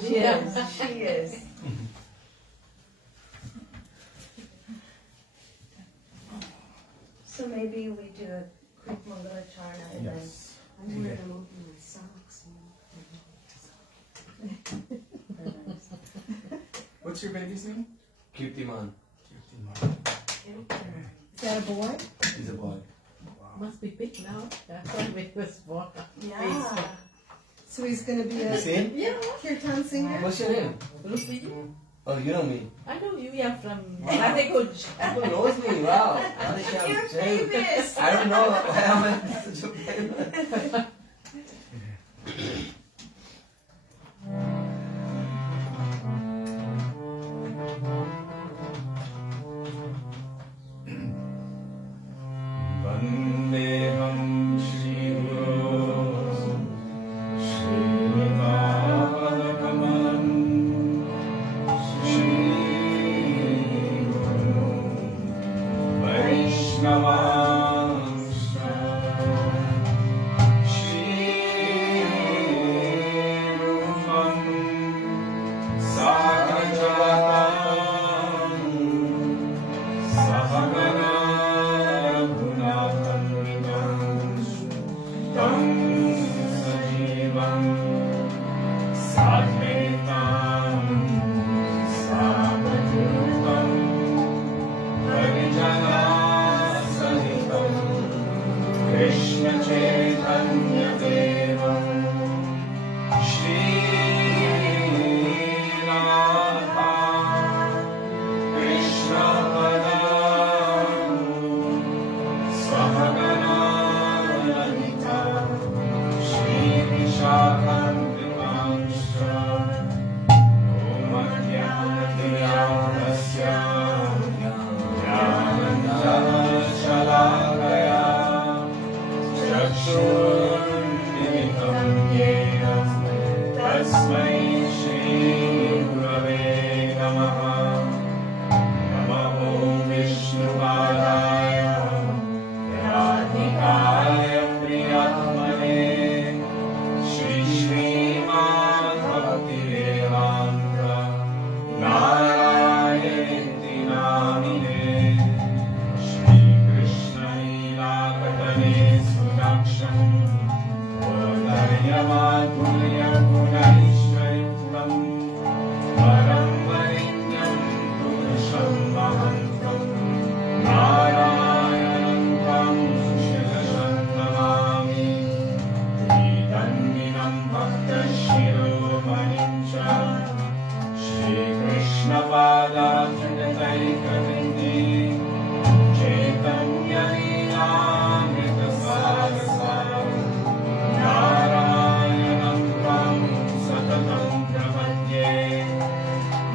She is. She is. So maybe we do a quick Mangalacharna and Yes. I'm wearing them over my socks. What's your baby's name? Kirtiman. Is that a boy? He's a boy. Must be big now. That's why we was born. Yeah. So he's going to be You a see him? Yeah. kirtan singer? What's your name? Rupi. Oh, you know me. I know you are from Radekuj. People knows me. Wow. You're famous. I don't know why I'm such a famous. Vandeham Shri Guru Srimad-Kamalam Shri Guru Vaishnavanscha Shri Rupam Sahajalatam Sahagana Krishna Chaitanya Deva Shri Radha Krishna Padam Sahagana Lalita Shri Vishakhantivansha Om Adhyanatirasya Jnananjana-shalakaya Chakshurmilitam yena Tasmai Shri Gurave Namaha Namo Vishnupadaya Radhikaya Priyatmane Shri Srimad Bhaktivedanta Narayeti Namine Shri Krishna Lila Katane Sudaksham Odayamatulyam Gunaishvariyam Param Varinyam Purusham Mahantam Narayanam Tam Shilasham Namami Vidandinam Bhakta Shiromanim Cha Shri Krishna Pada Jnataikavindi Chaitanya Lilamrita Sarasa Narayanam Tam Satatam Prapadye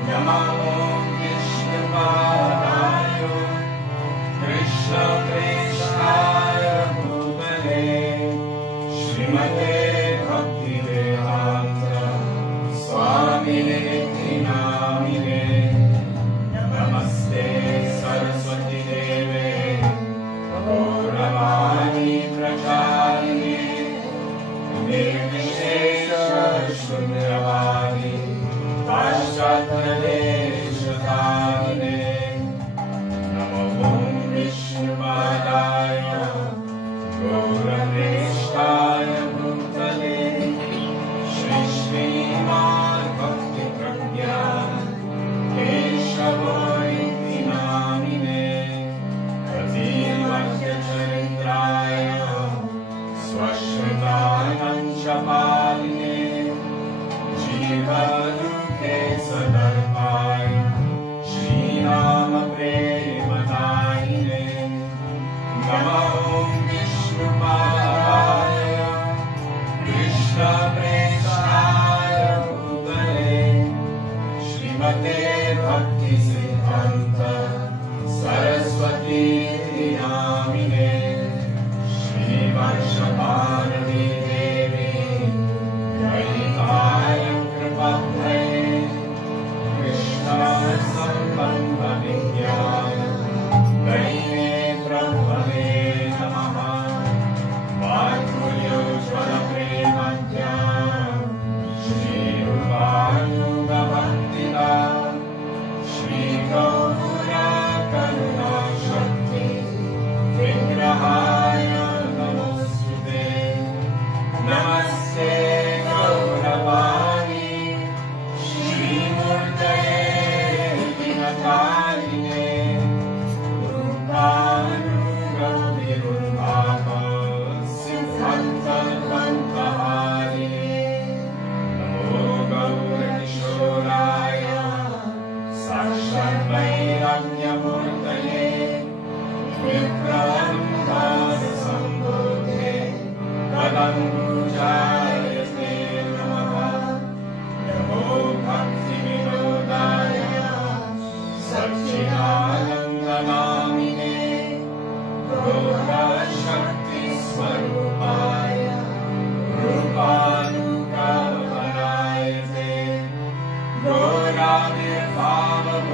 Namo Vishnupadaya Krishna Krishnaya Bhutale Srimate Bhaktivedanta Swamine Namine Namaste Saraswati Deve Gauravani Pracharine Nirvishesha Shunyavadi Paschatadeshatane Namo Vishnupadaya Gauraveshtaya Bhutale Shri Srimad Bhakti Pragya Keshavariti Namine Katilvakya Charindraya Swashritanam Shapaline Jiva Duke Sadarpa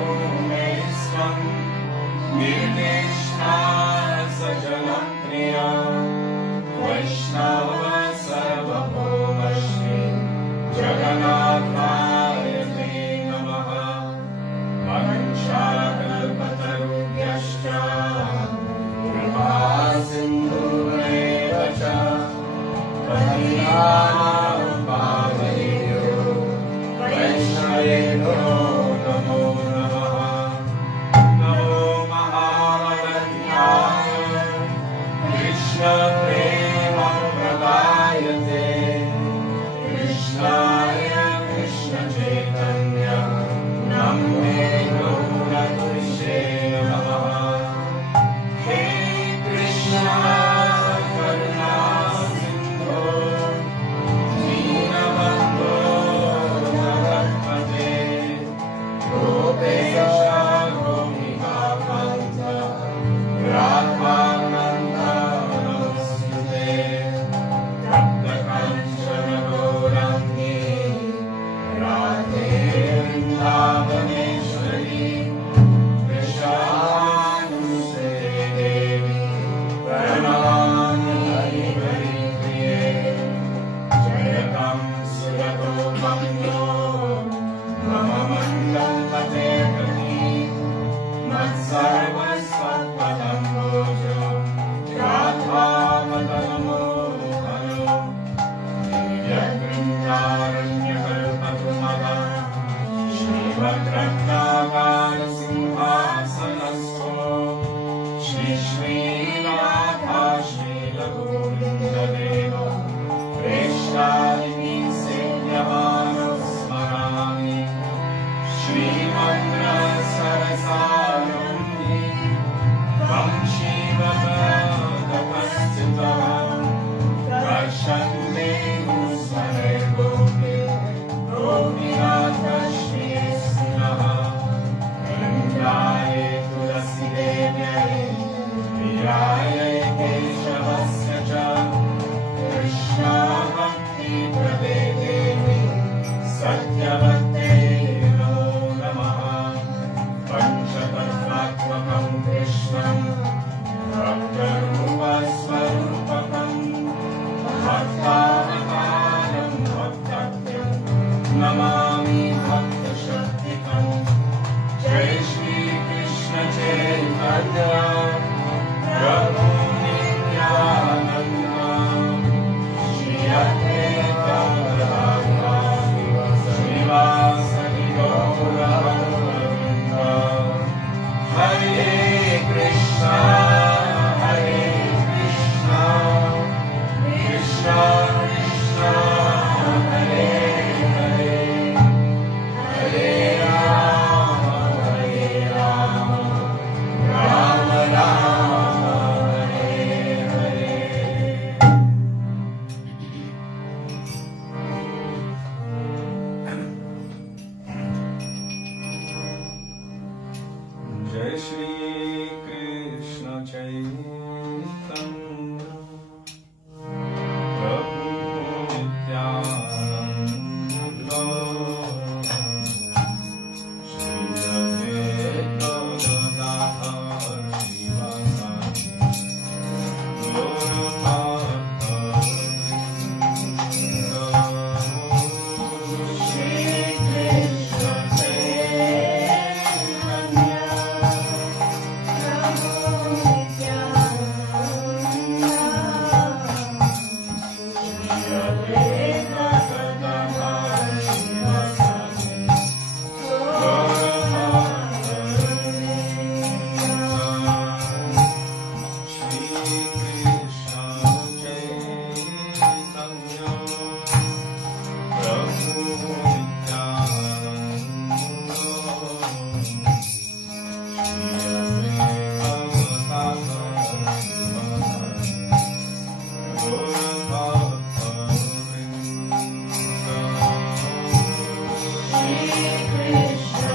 आविर्भावभूमेस्त्वं निर्देष्टा सजलं प्रिया वैष्णव सर्वभौमश्री जगन्नाथाय ते नमः वंशाकल्पतरुभ्यश्च कृपा सिन्धुरेव च पतितानां पावनेभ्यो वैष्णवेभ्यो नमो नमः नमो महावदन्याय कृष्णप्रेमप्रदायते कृष्णाय कृष्णचैतन्य नमो गौरतुष्ये नमः हे कृष्ण करुणा सिन्धो दीनबन्धो जगत्पते गोपेश गोपिकान्त राधाकान्त नमस्ते तप्तकाञ्चन गौराङ्गी राधे वृन्दावनेश्वरी कृष्णानुसुते देवी प्रणमामि हरिप्रिये जयतं सुरतो मन्यो मम मन्दं पते प्रति मत्सर्वस्वपदं भोजो राधामदनमोहनो दिव्यवृन्दारण्यकल्पद्रुमः श्रीभद्रकालसिंहासनस्थो श्रीश्रीराधा श्रीलघुवृन्ददेव प्रेष्ठादिनी सेव्यमानो स्मरामि श्रीमन्द्रसरसारम्भे वंशीवतपस्थितः कर्षन्ते स्मरैर्गोपे गोपीनाथ श्रीस्नः वृन्दाय तुलसीदेव्यै प्रियाय केशवस्य च कृष्णाभक्तिप्रदे देवी सत्यवते नमो नमः पञ्चतत्त्वात्मकं कृष्णं भक्तरूपस्वरूपकं भक्तावतारं भक्तव्यं नमामि भक्तशक्तिकं जय श्रीकृष्ण चैतन्य प्रभु नित्यानन्द श्री अद्वैत गदाधर श्रीवासदि गौरभक्तवृन्द हरे कृष्णा कृष्णा कृष्णा हरे हरे हरे राम राम राम हरे हरे जय श्री कृष्ण चैतन्य प्रभु Nityanand Shri Advaita Gadadhar श्रीवासादि गौरभक्तवृन्द Shri Krishna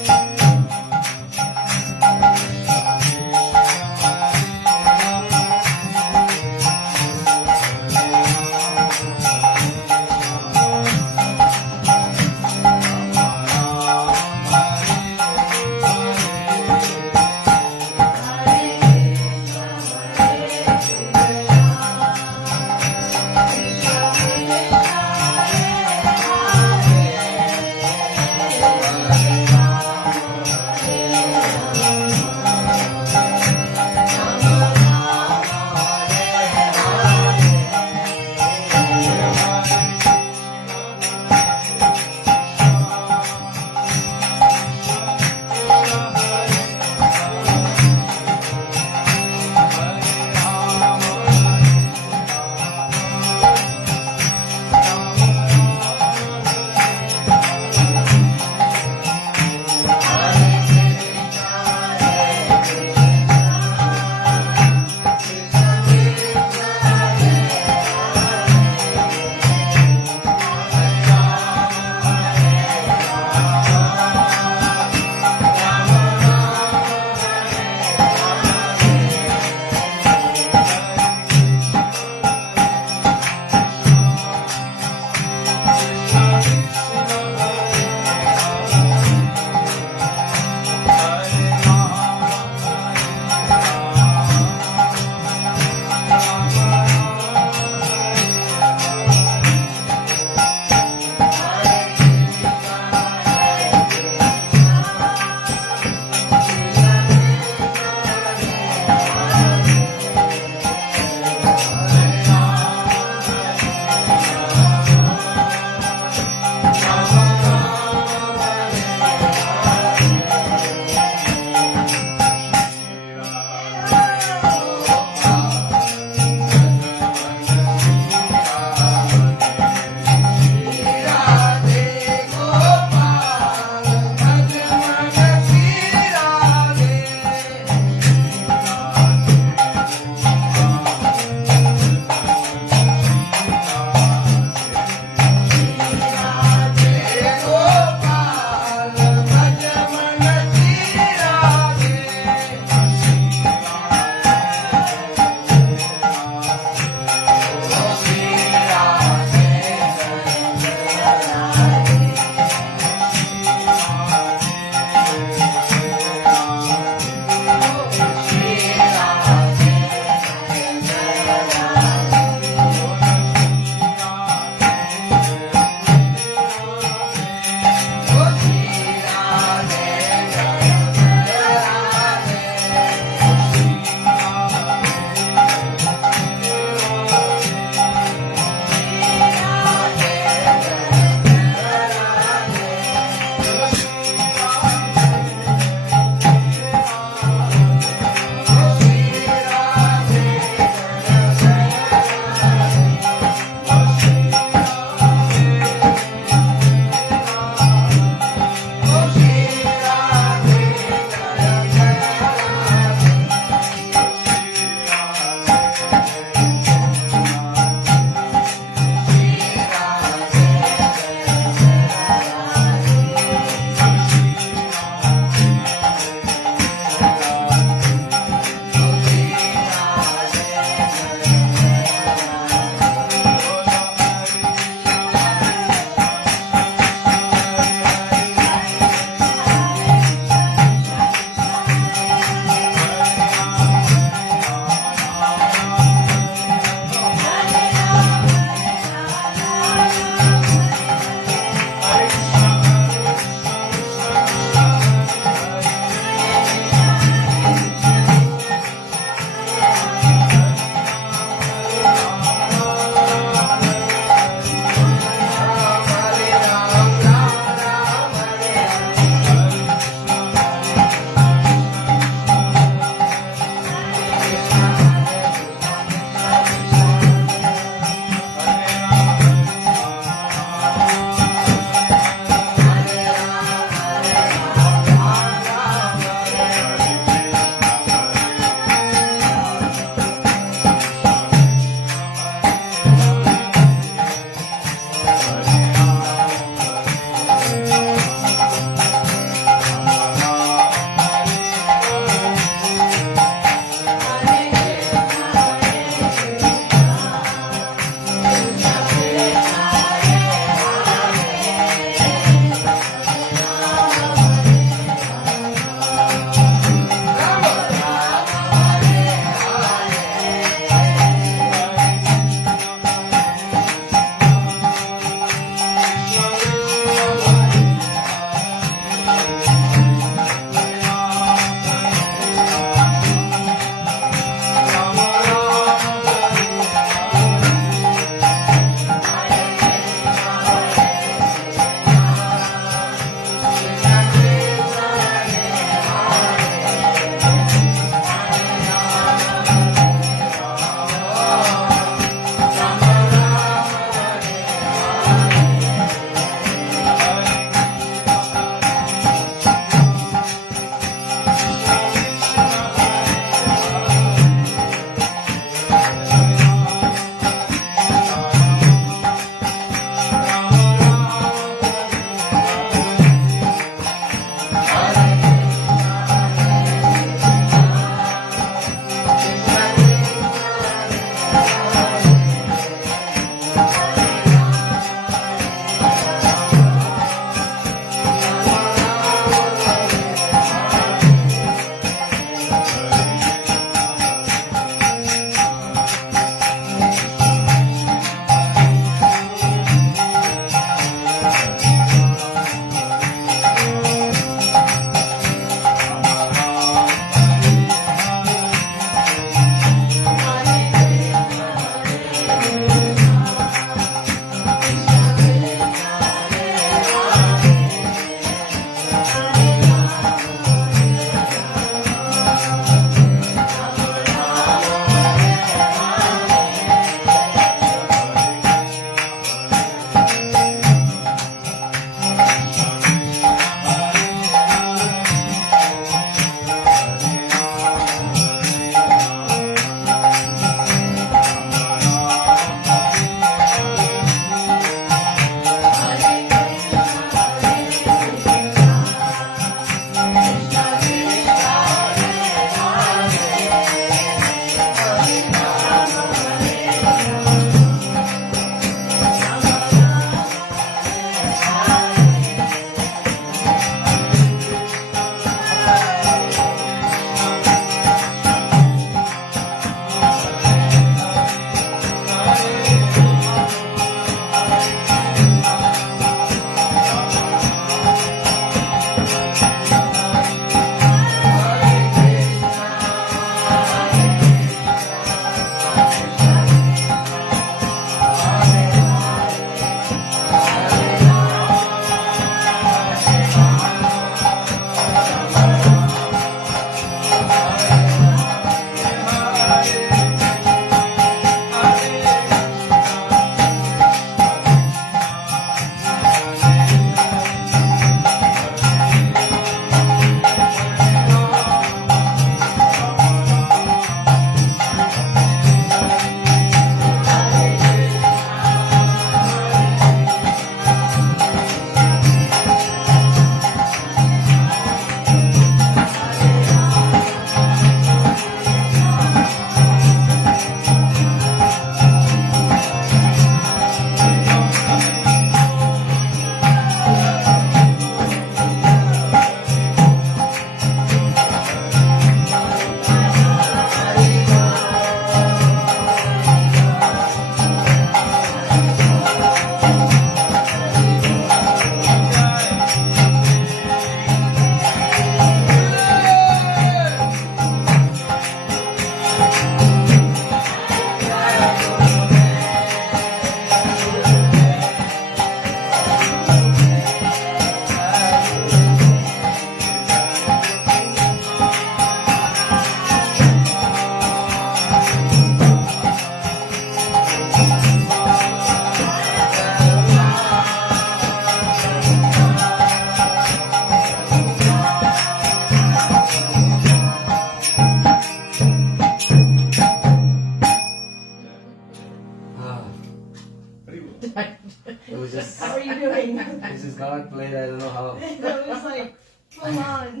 This is not played, I don't know how. That was like full on.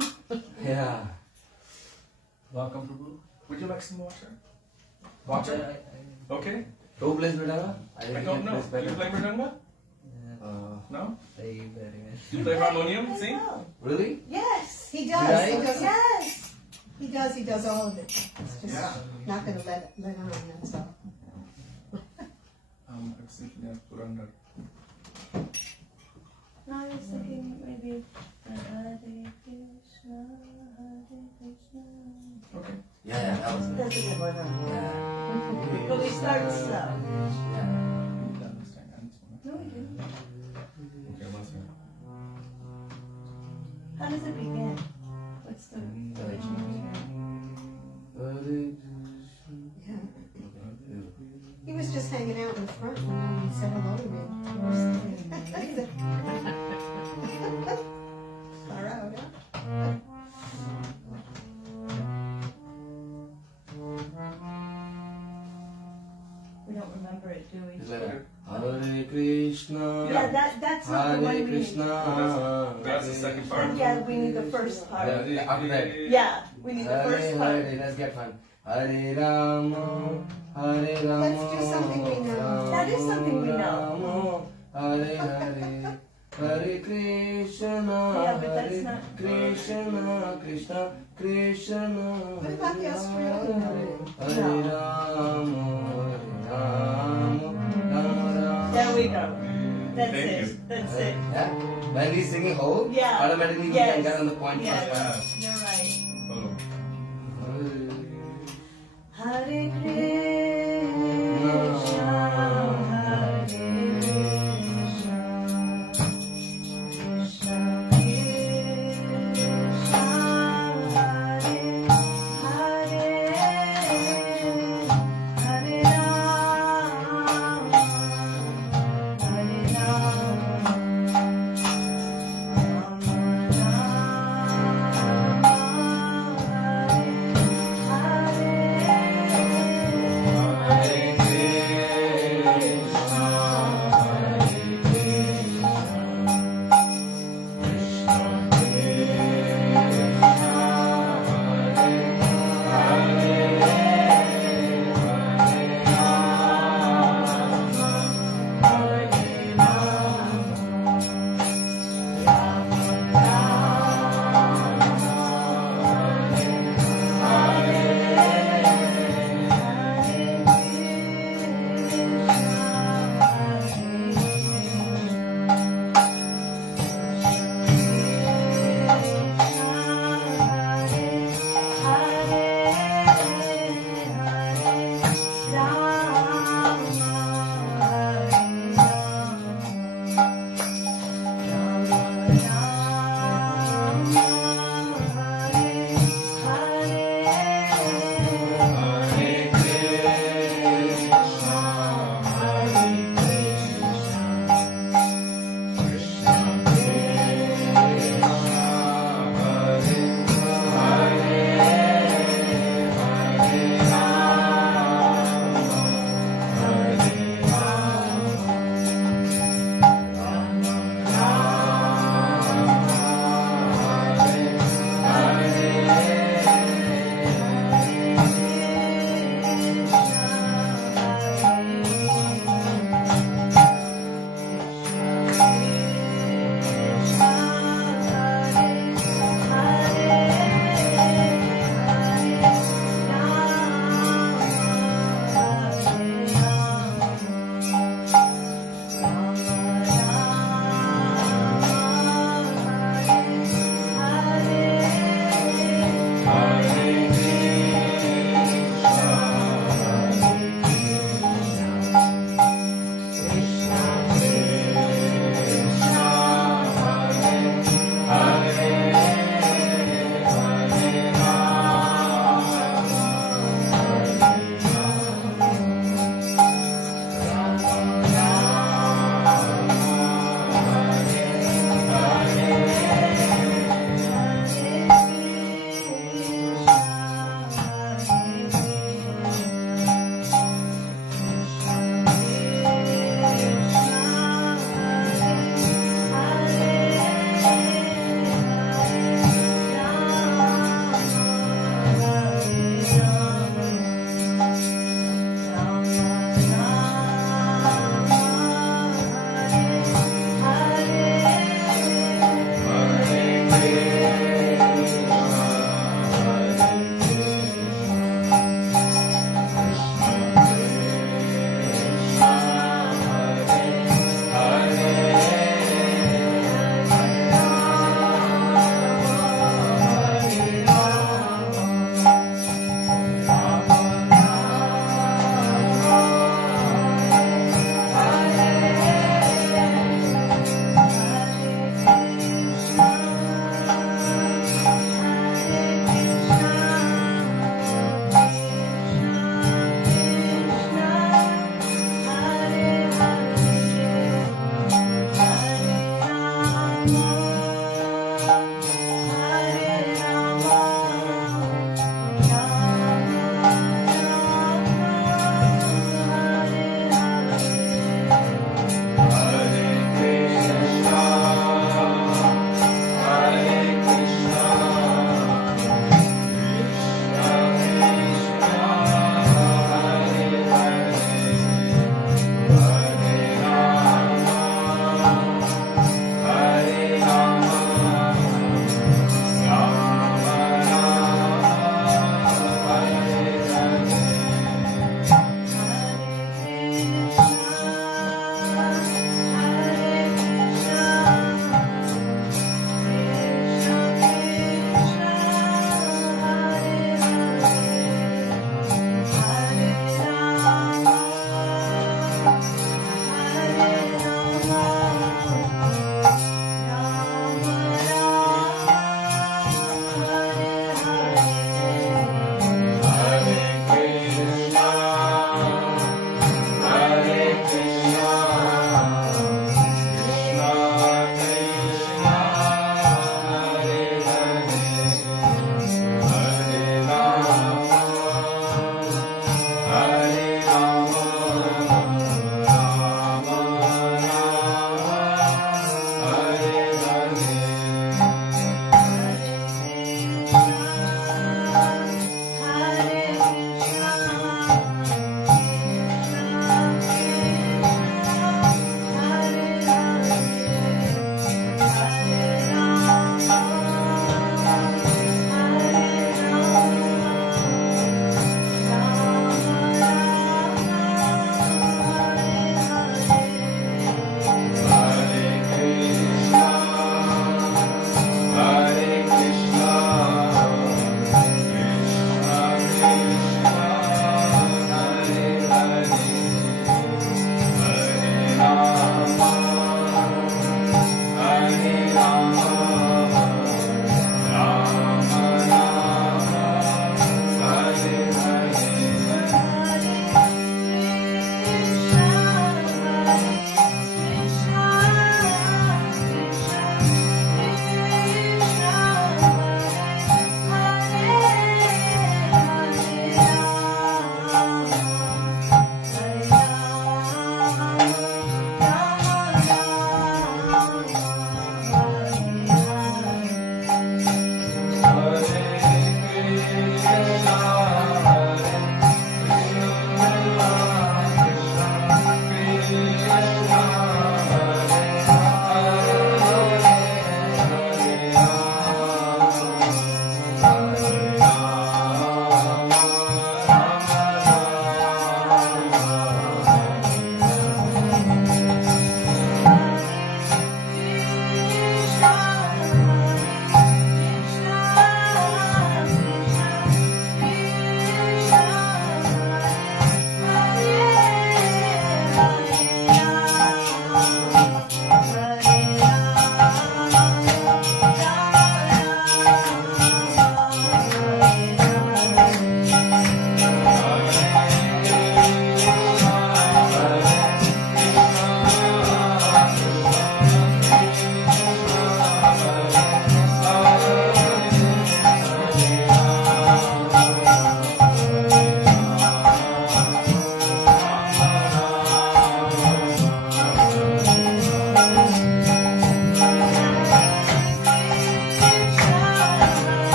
Yeah. Welcome, Prabhu. Would you like some water? Water? Okay. Who plays Mridanga? I don't know. Do you play Mridanga? No? You play harmonium? Sing? Really? Yes. He does. Right? He does. Yes. He does. He does all of it. It's just Yeah. not going to let on. That's all. I'm thinking of Purandar. No, I was thinking maybe Hare Krishna, Hare Krishna. Okay. Yeah, that was it. That's a good one. Yeah. But we started slow. Yeah. You didn't understand. I just wanna- No, we didn't. Okay, let's hear. How does it begin? What's the original beginning? Yeah. He was just hanging out in the front when he said hello to me. Far out, huh? We don't remember it, do we? It's like Hare Krishna. Yeah, that's not the one Hare we need. Krishna. That's the second part. But yeah, we need the first part. Yeah, after that. Yeah, we need the Hare first part. Hare, let's get fun. Hare Rama, Hare Rama. Let's do something we know. That is something we know. Rama, Hare Hare, Hare Krishna, Yeah, but that's Hare not- Krishna, Krishna, Krishna. What about the Australian one? Hare Rama, Hare Rama. There we go. That's Thank it. you. That's it. Yeah. When he's singing whole, Yeah. automatically we Yes. can get on the point Yes. first. You're right. Oh. Hare Krishna, Hare Krishna, Krishna Krishna, Hare Hare, Hare Rama, Hare Rama, Rama Rama,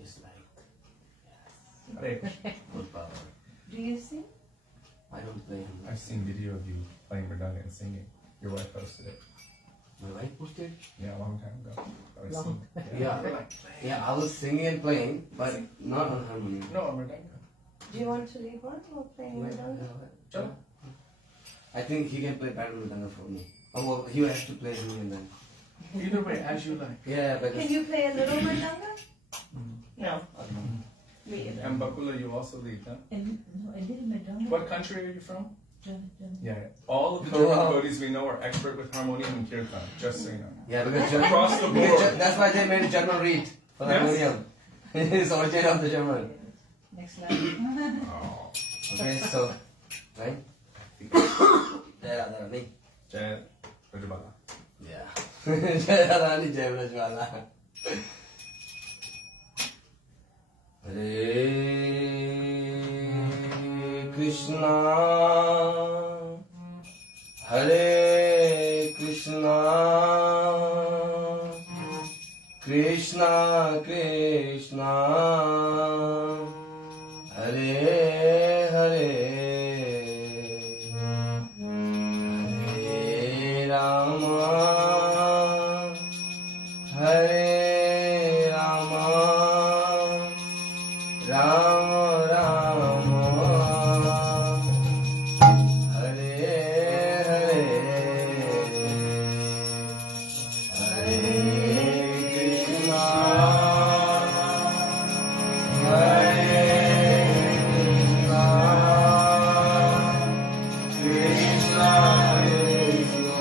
It's like Hare. full power. Do you sing? I don't play. I've seen video of you playing Mridanga and singing. Your wife posted it. My wife posted. Yeah, a long time ago. I was Long singing. Yeah. You're like, Yeah, I was singing and playing, but not on harmonium. no, Mridanga. Do you want to leave one or play Mridanga? Sure. I think he can play better Mridanga for me. Oh, well, he has to play me and then. Either way, as you like. Yeah, Can because. you play a little Mridanga? No. Me either. And Bakula, you also lead, huh? And no, I did Madonna. What country are you from? German. Yeah. All of the German devotees we know are expert with harmonium and kirtan, just so you know. Yeah, because Across the board. That's why they made a German reed for the Yes. harmonium. It's origin of the German. Next line. Oh. Okay, so. Right? Jai Radha Rani. Jai Rajabala. Yeah. Jai Radha Rani, Jai Rajwala. Hare Krishna, Hare Krishna, Krishna Krishna, Hare Hare, Hare Rama, Hare Rama, Rama Rama, Hare Hare, Hare Krishna, Hare Krishna, Krishna Krishna,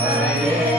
Hare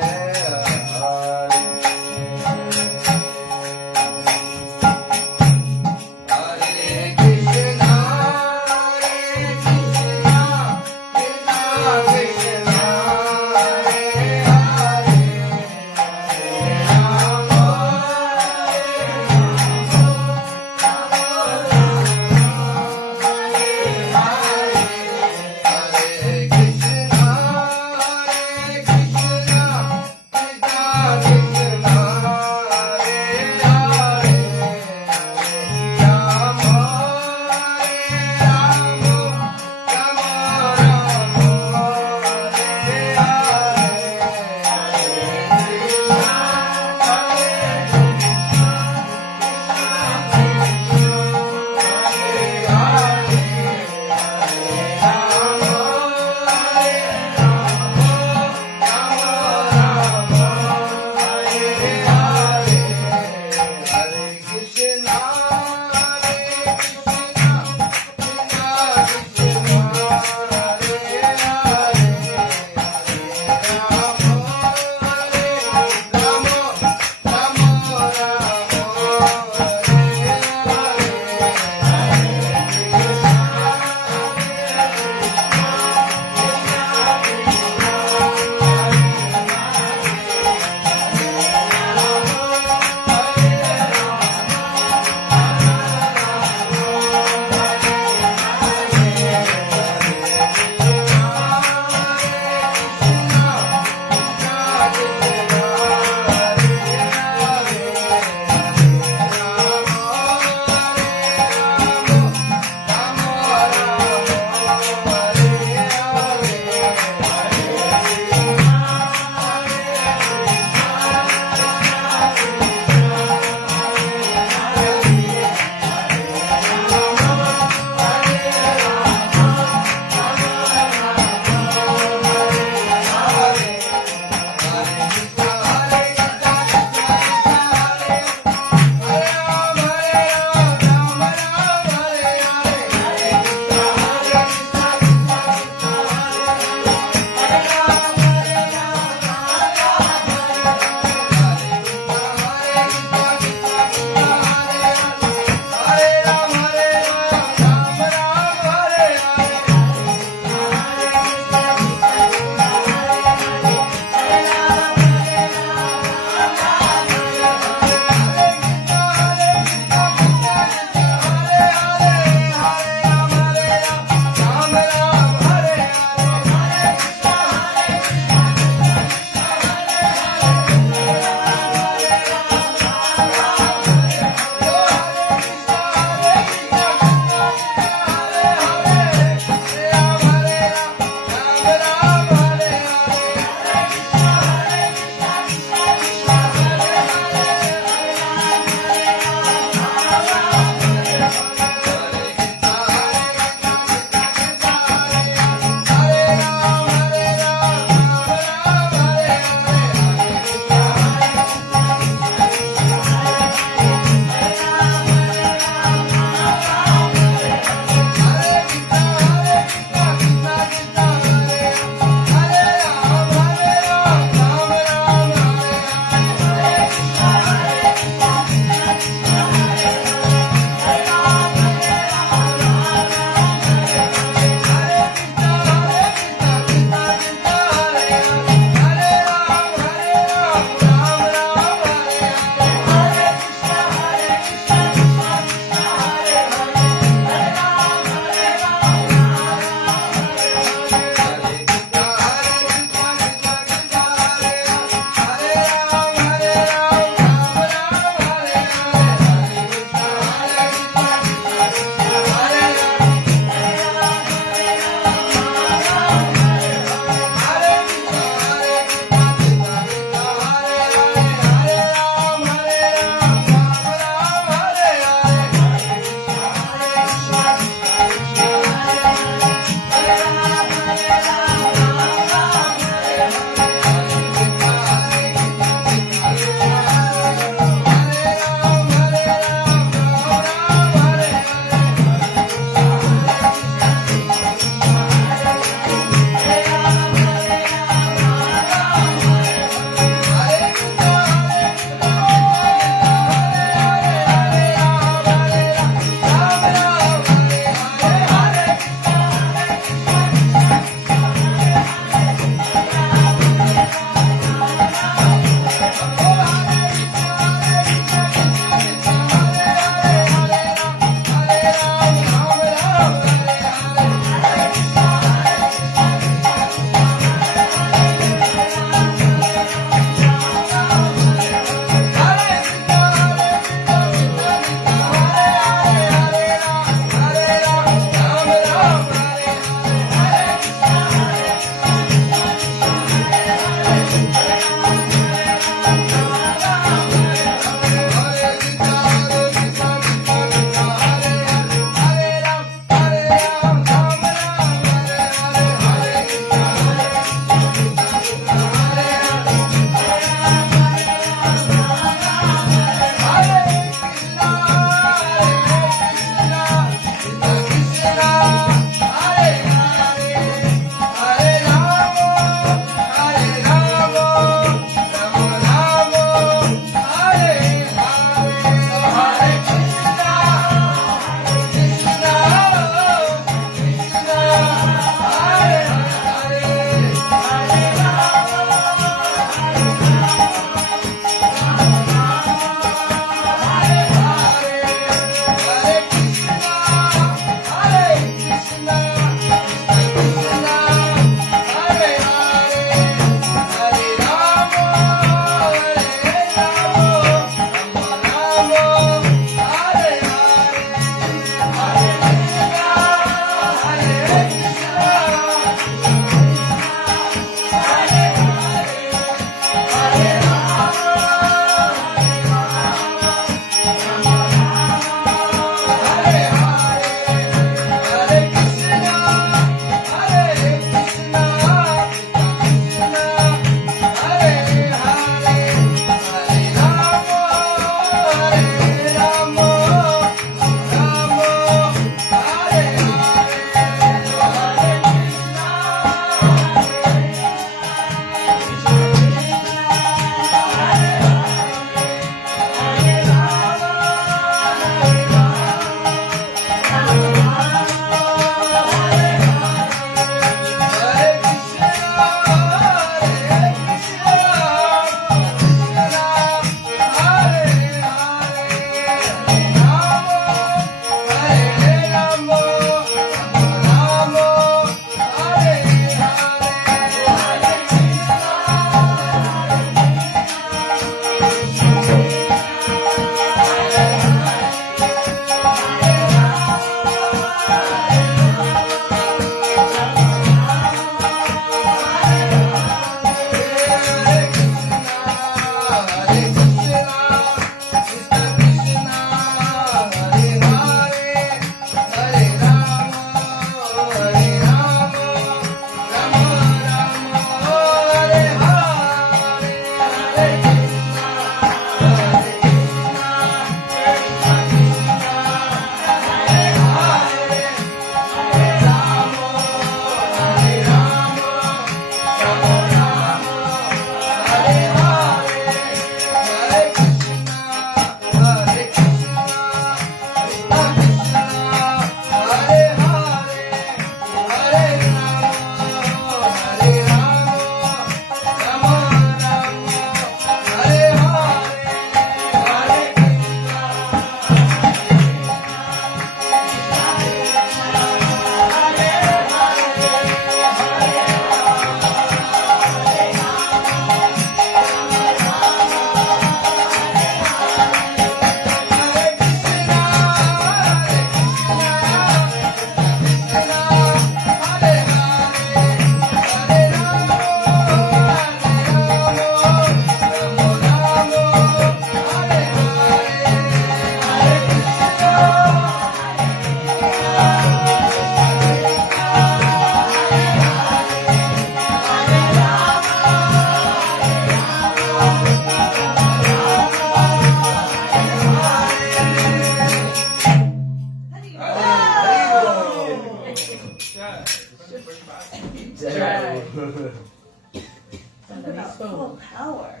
Somebody's Full phone. power.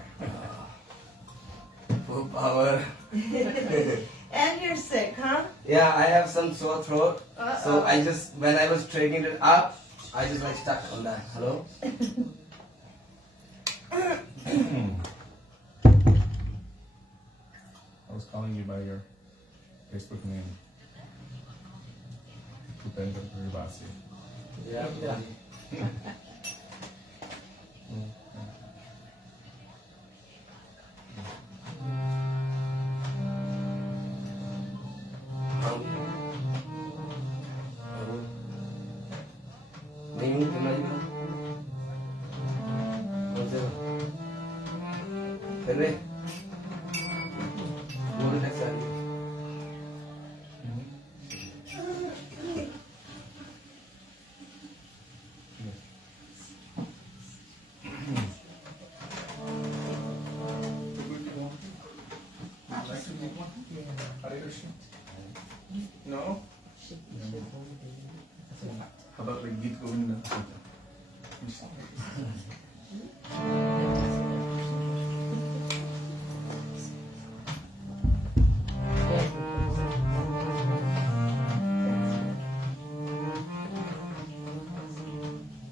Full power. And you're sick, huh? Yeah, I have some sore throat. So I just, when I was straightening it up, I just like stuck on that. Hello? I was calling you by your Facebook name. Upendra Privasi. Yeah. नहीं तुम नहीं करो कौन से पहले बोलो tax आ रही है Hare Krishna. No? How about like Geet Govinda?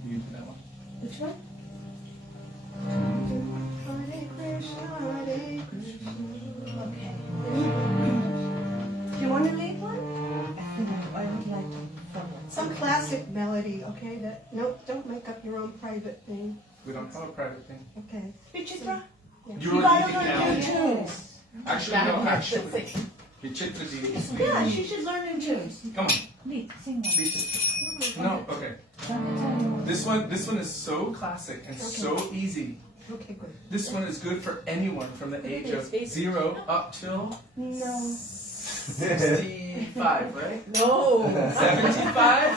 You do that one. Which one? Hare Krishna, Hare Krishna. Okay. Do you want to lead one? No, I would like to follow. Some classic melody, okay? That no, don't make up your own private thing. We don't have a private thing. Okay. Vichitra, Yeah. You you were gotta leading learn new now. tunes. Actually, no, actually. Vichitra Ji is Yeah, leading. she should learn new tunes. Come on, Lead, sing one. Vichitra. No, okay. Don't tell me. This one is so classic and so easy. Okay, good. This one is good for anyone from the age of 0 up till No. 65, right? No. 75?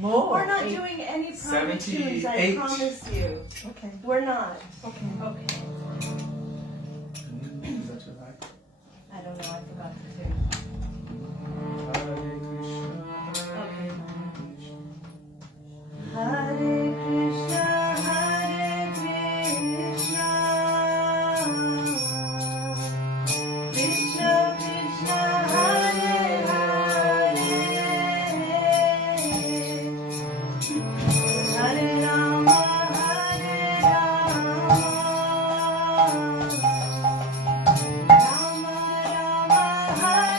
More. We're not doing any private tunes, I 78. promise you. Okay. We're not. Okay. Okay. Is that your life? I don't know, I forgot the tune. Hare Krishna. Okay. Hare Hare Krishna, Hare Krishna. Krishna Krishna, Hare Hare. Hare Rama, Hare Rama. Rama Rama, Hare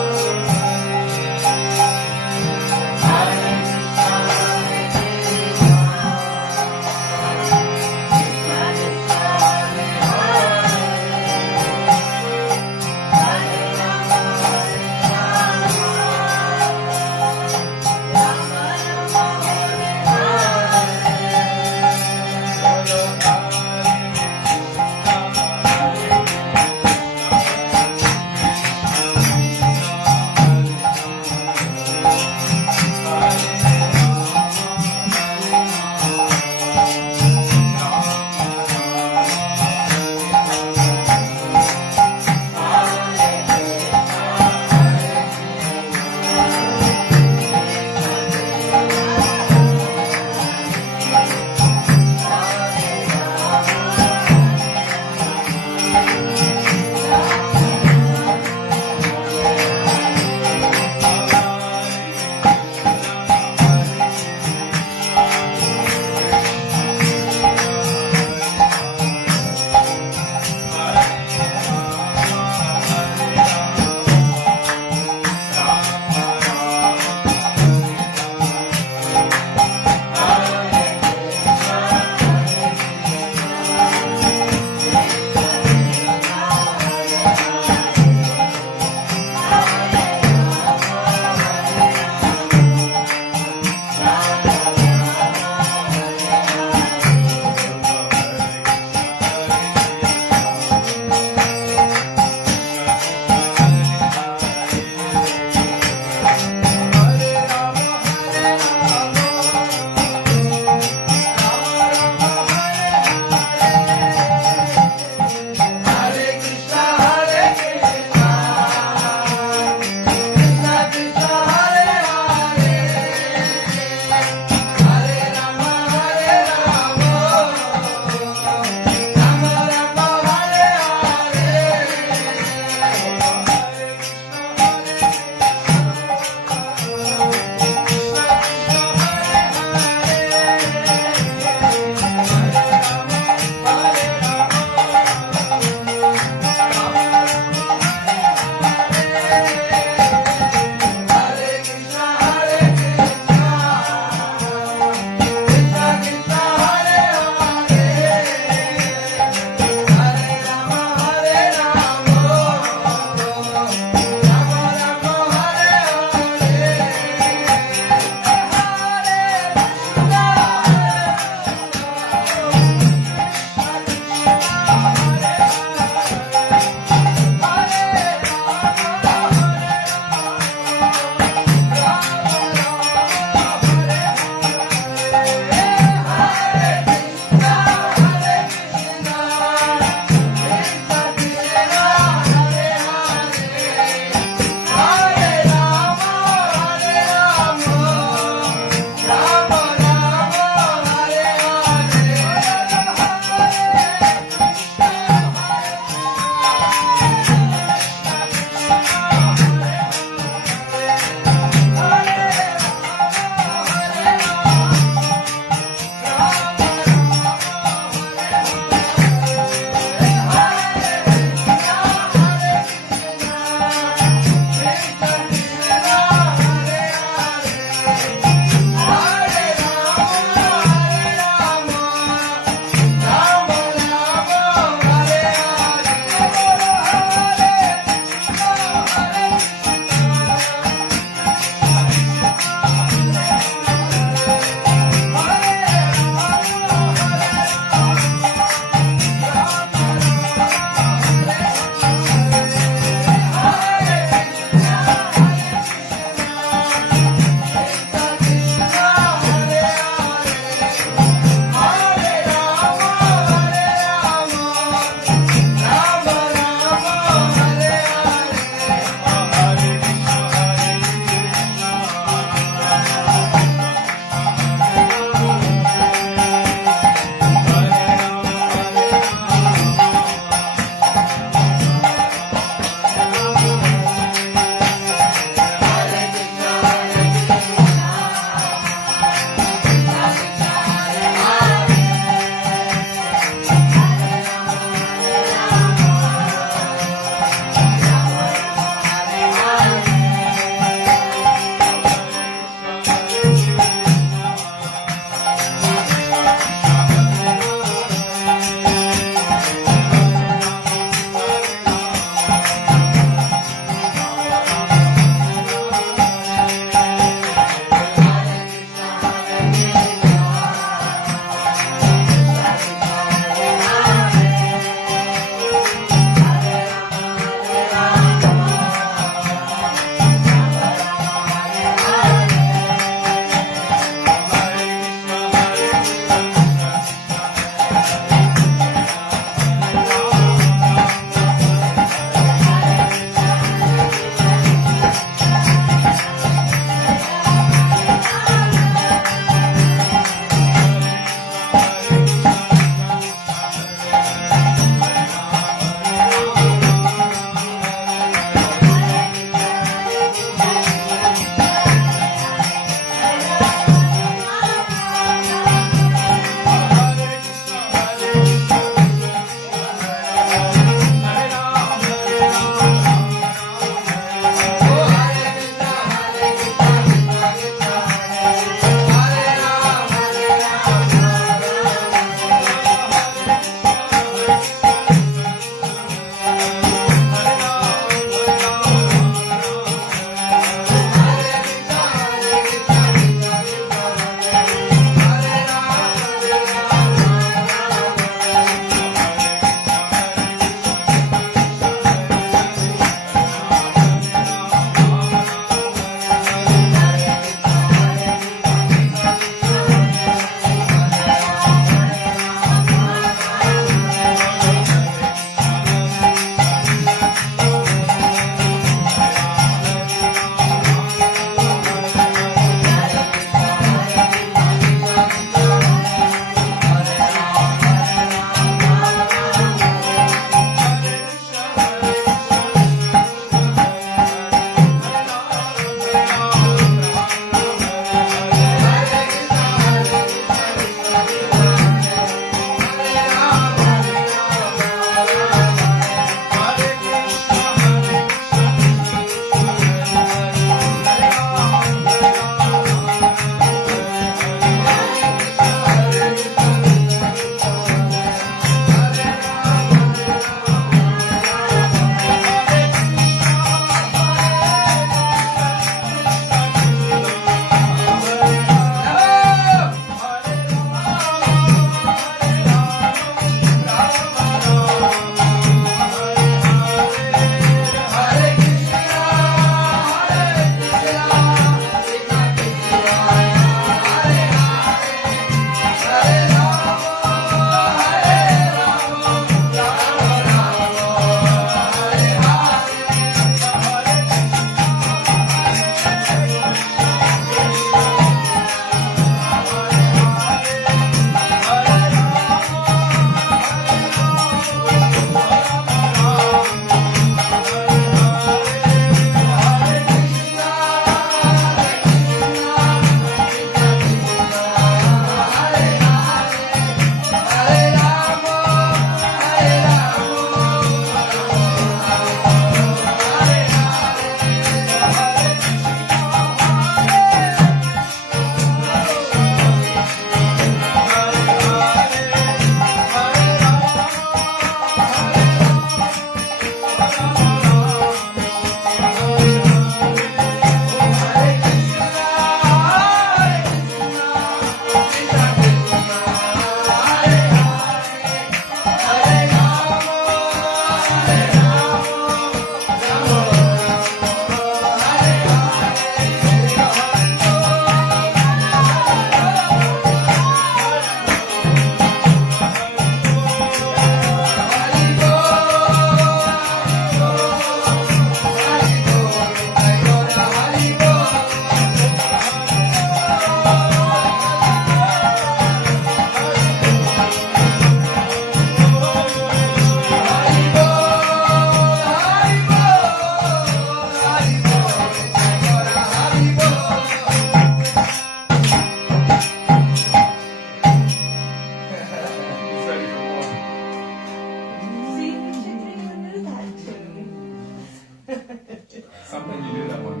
Something you do that one.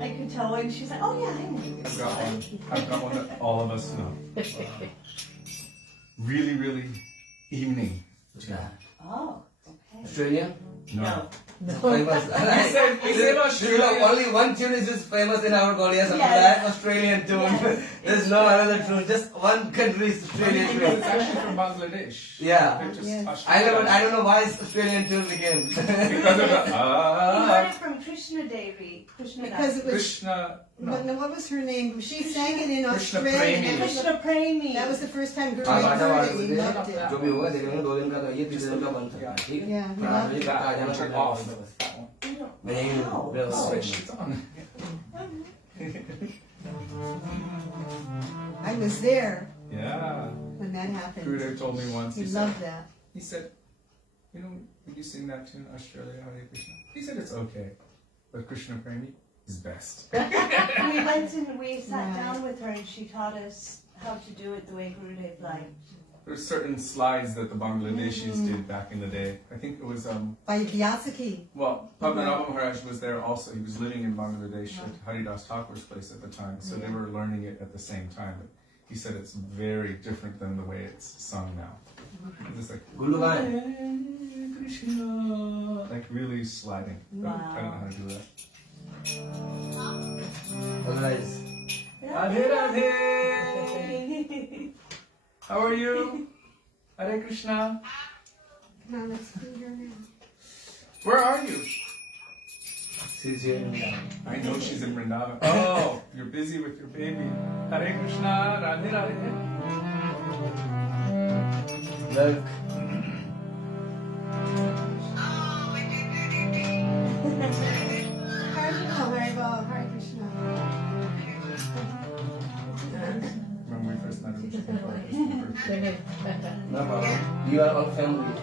I could tell when she's like, oh yeah, I know I've this. got one. I've got one that all of us know. Really, really evening. Yeah. Oh, okay. Australia? No. Famous. He said This is Australia. only one tune is just famous in our Korea. So Yes. that Australian tune. Yes. There's no another tune. Just one country's Australian It's tune. actually from Bangladesh. Yeah. They're just Yes. Australian. I don't know why it's Australian tune became. Because of the We heard it from Krishna Devi. Krishna Because it was, Krishna. what, No. what was her name? She sang it in Krishna Australia. Premi. and Krishna Premi. that was the first time girls हाँ, heard भाषा it. We वाले loved it. जो भी होगा देखेंगे 2 दिन का तो ये 3 दिन का बन सकता है ठीक है Yeah, we हाँ, loved ये it. कहा जाना Turn चाहिए off. बस That one. मैं यही हूँ Switch. It's on. I was there Yeah. when that happened. Gurudev told me once. He He said, loved that. he said, you know, would you sing that tune, Australia, Hare Krishna? He said it's okay, but Krishna Premi is best. We went and we sat Right. down with her and she taught us how to do it the way Gurudev liked. There's certain slides that the Bangladeshis did back in the day. I think it was By Vyasaki. well, Padmanabha Maharaj was there also. He was living in Bangladesh at Haridas Thakur's place at the time, so they were learning it at the same time. But he said it's very different than the way it's sung now. It's like गुल्लू कहाँ है Hare Krishna, like really sliding. But I don't know how to do that. Otherwise Radhe Radhe. How are you? Hare Krishna. Come on, let's do her now. Where are you? she's here in I know she's in Vrindavan. Oh, you're busy with your baby. Hare Krishna, Radhe Radhe. Look Hare Krishna. When we first met her. no problem you are all family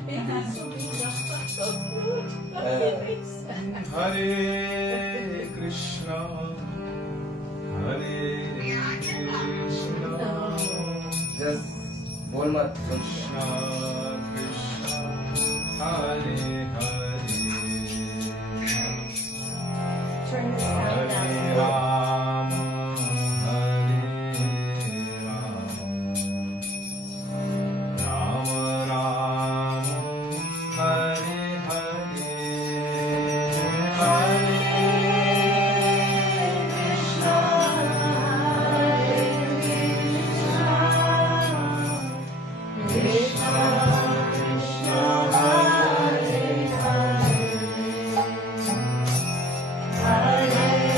So cute. Hare Krishna, Hare Krishna, just बोल मत Krishna Krishna, Hare Hare, Turn the sound Hare down. Rama, Hare Rama, Rama Rama, Hare Hare, Hare Krishna, Krishna Hare Hare, Hare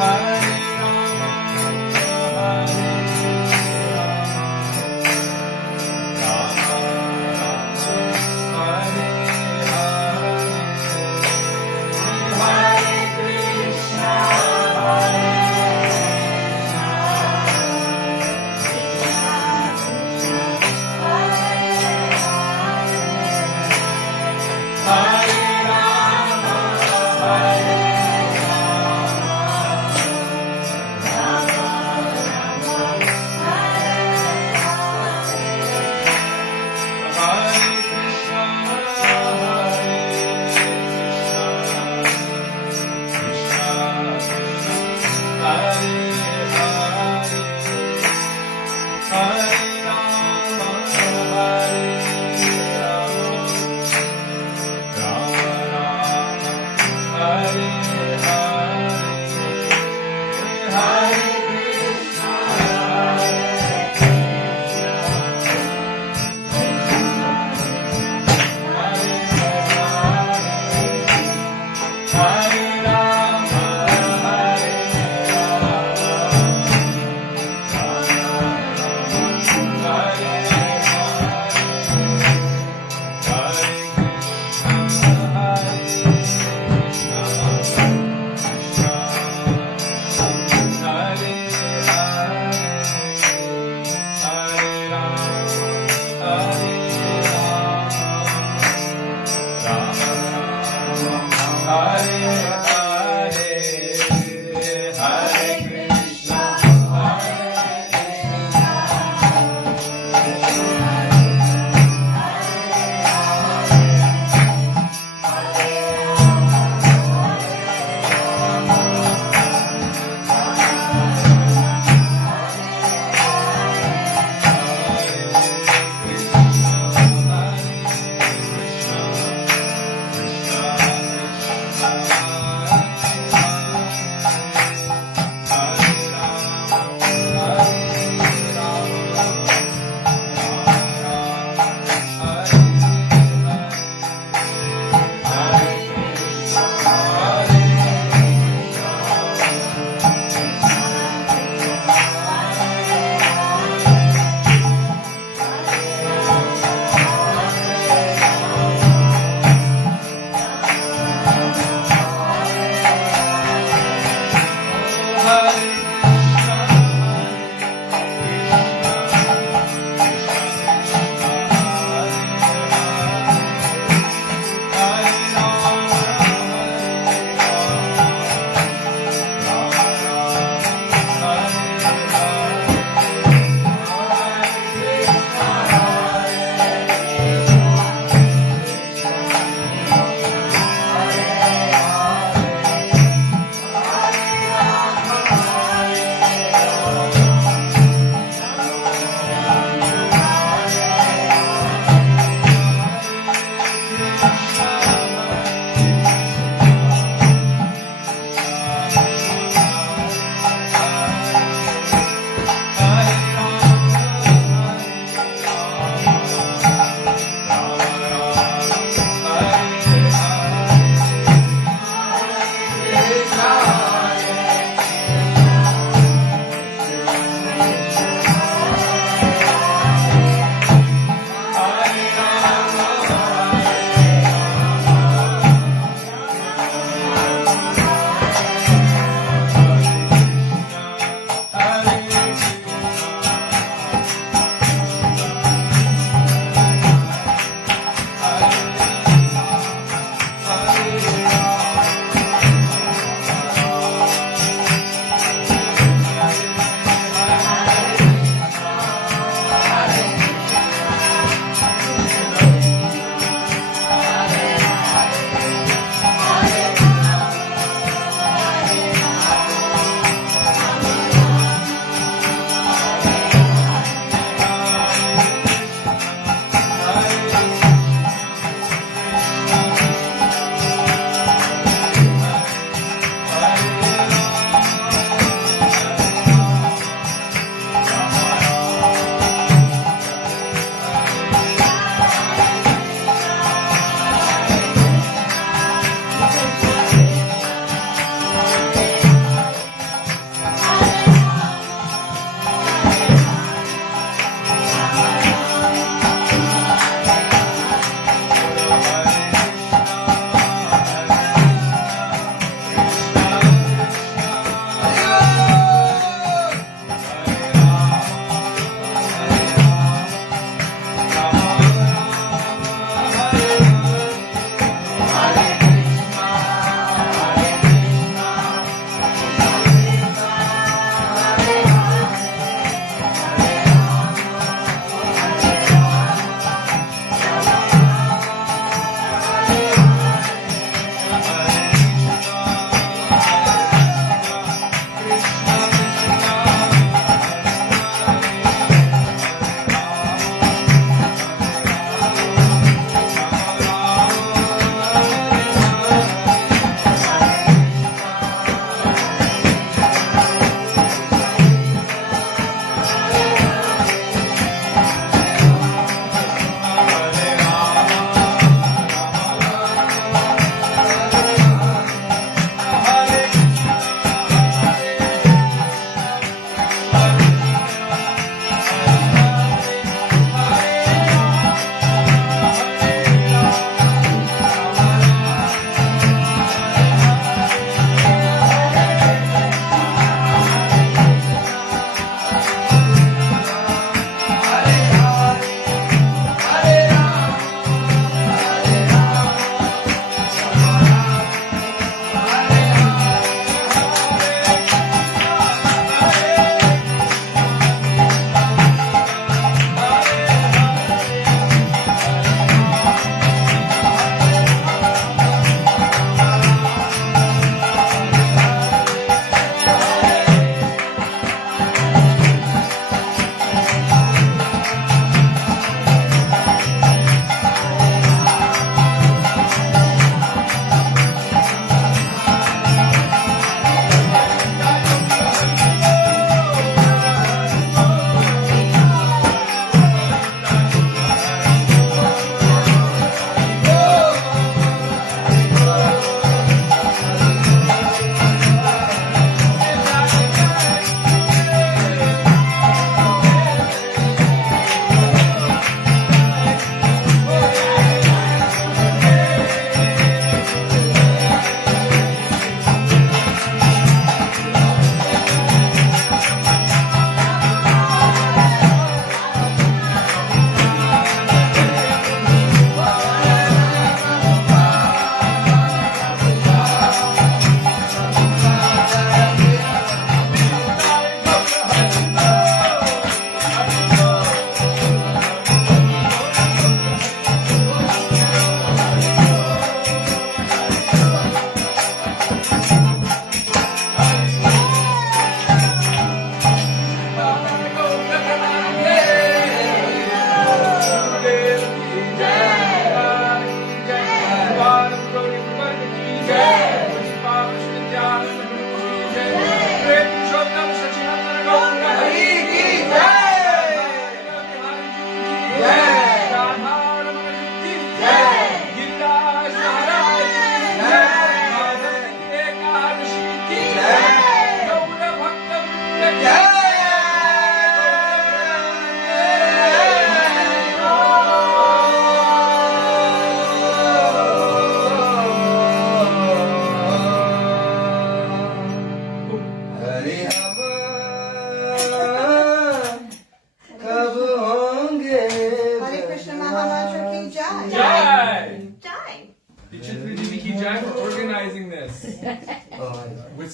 Hare Rama, Hare Rama,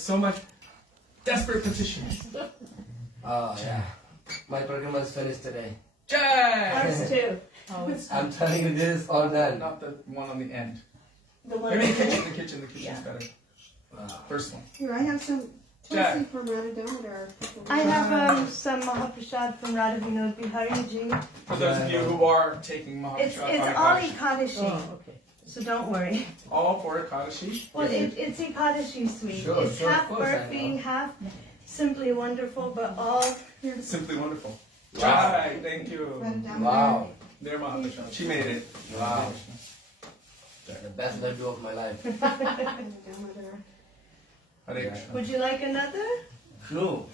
so much desperate petitions. Oh yeah. My program was finished today. Jai! Ours too. Oh, it's I'm telling you, this is all done. Not the one on the end. The one. Maybe the kitchen's Yeah. better. Wow. First one. Here, I have some Jack. tulsi from Radhadomodar. I have some Mahaprasad from Radha Vinod Bihari Ji. For those of you who are taking It's Mahaprasad, all Ekadashi, oh, okay. so don't worry. all for Ekadashi. Well, it's Ekadashi sweet. Sure, It's sure, of half course I burfi, know. half simply wonderful, but all Simply wonderful. Wow. Jai, thank you. Wow. There, Mahaprasad. She made it. Wow. The best laddu of my life. Radhadomodar. Hare Yeah. Krishna. Would you like another? No.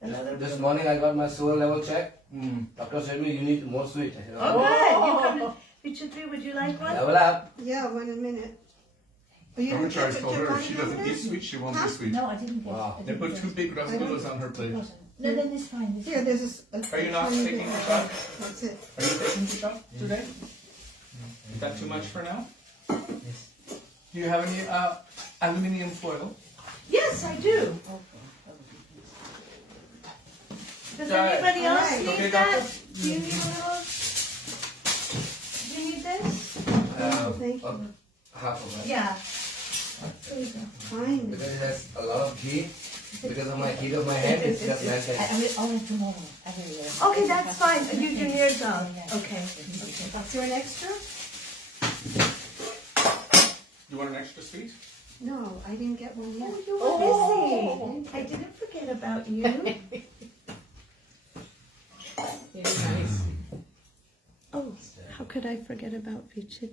Another? This morning I got my sugar level check. Mm. Doctor said me you need more sweet. I said, Oh, "Oh, good. You come to Vichitri, would you like one? level up. Yeah, one in a minute. Oh, you Ramachar's didn't told get her one if she in doesn't there? eat sweet, she won't Huh? be sweet. No, I didn't get Wow. it. They put 2 big rasgullas on her plate. No, then it's fine. It's Here, fine. there's a Are you not tiny taking bit. the shot? That's it. Are you taking the shot today? Is that too much for now? Do you have any aluminium foil? Yes, I do. Does Right. anybody else Alright. need Okay, that? doctor. Do you need one of those? Do you need this? Thank Up you. half of it. Yeah. Fine. Because it has a lot of ghee. Because of my heat of my hand, it's just melted. I will only tomorrow. I will. Okay, that's fine. You can yours on. Okay. Is there an extra? You want an extra sweet? No, I didn't get one yet. Oh, you were busy. I didn't forget about you. Very nice. Oh, how could I forget about Vichitra?